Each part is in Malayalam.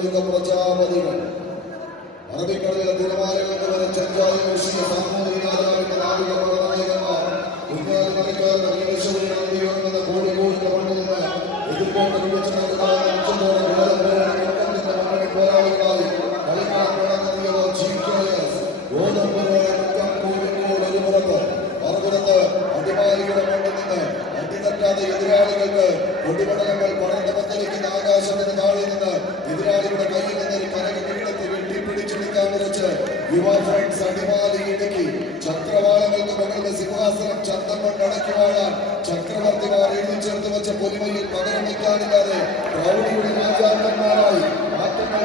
പ്രജാപതികൾ അറബിക്കടലിലെ തിരമാലകൾക്ക് വരെ ചെഞ്ചായ വീശിയ സാമൂഹിക രാജാവിന്റെ നാവിക പടനായകന്മാർ കുഞ്ഞാലി മണിക്കാരുടെ വീരശൂരനാദിയോടുന്ന കോടി കോടിയുടെ മണ്ണിൽ നിന്ന് എതിർക്കേണ്ട വിവേചനത്തിനായി പോരാളികളായി കളിക്കാൻ തുടങ്ങിയവർ കോഴിക്കോട് ഒരു പുറത്ത് മറുപുറത്ത് അടിമാലിയുടെ മണ്ണിൽ നിന്ന് അടിതട്ടാതെ എതിരാളികൾക്ക് കൊടിപടലങ്ങൾ പടർന്ന് പന്തലിക്കുന്ന ആകാശത്തിന് താഴെ നിന്ന് എതിരാളിയുടെ കയ്യിൽ നിന്ന് കരകീഴത്ത് വെട്ടിപ്പിടിച്ചെടുക്കാൻ വരച്ച് യുവ ഫ്രണ്ട്സ് അടിമാലി ഇടുക്കി ചക്രവാളങ്ങൾക്ക് മകളുടെ സിംഹാസനം ചന്തം കൊണ്ട് അടക്കി വാഴാൻ ചക്രവർത്തിമാർ എഴുതി ചേർത്ത് വെച്ച പൊലിമയിൽ പകരം വയ്ക്കാനില്ലാതെ പ്രൗഢിയുടെ രാജാക്കന്മാരായി മാറ്റങ്ങൾ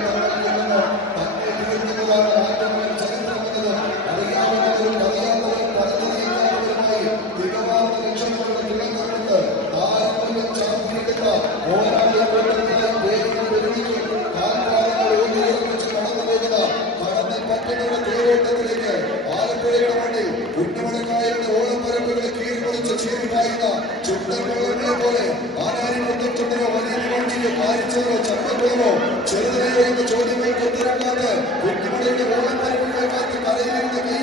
മാറ്റങ്ങൾ ചരിത്രമെന്നത് അറിയാവുന്നവരും അറിയാത്തവരും പറഞ്ഞു നീങ്ങാവുന്നവരുമായി തികവാർന്ന ലക്ഷങ്ങളുടെ തിളങ്ങുന്നത് താരമൂല്യം ചാർത്തിയെടുത്ത പറ്റുന്ന തേരോട്ടത്തിലേക്ക് ആലപ്പുഴയുടെ മണ്ണിൽ ഉന്നമടക്കായരുടെ ഓളപ്പരപ്പുകളെ കീഴ്പൊളിച്ച് ചീറിപ്പായുന്ന ചുണ്ടൻവെള്ളങ്ങളെ പോലെ ആനാരിമൊത്തം ചുണ്ടനോ വലിയ വണ്ടിയോ കാരിച്ചവരോ ചമ്മക്കുളമോ ചെറുതനെയോ എന്ന ചോദ്യങ്ങൾക്ക് ഉത്തരവില്ലാതെ ഉന്നമടയുടെ ഓളപ്പരപ്പുകളെ മാറ്റി കരയിലിരുന്ന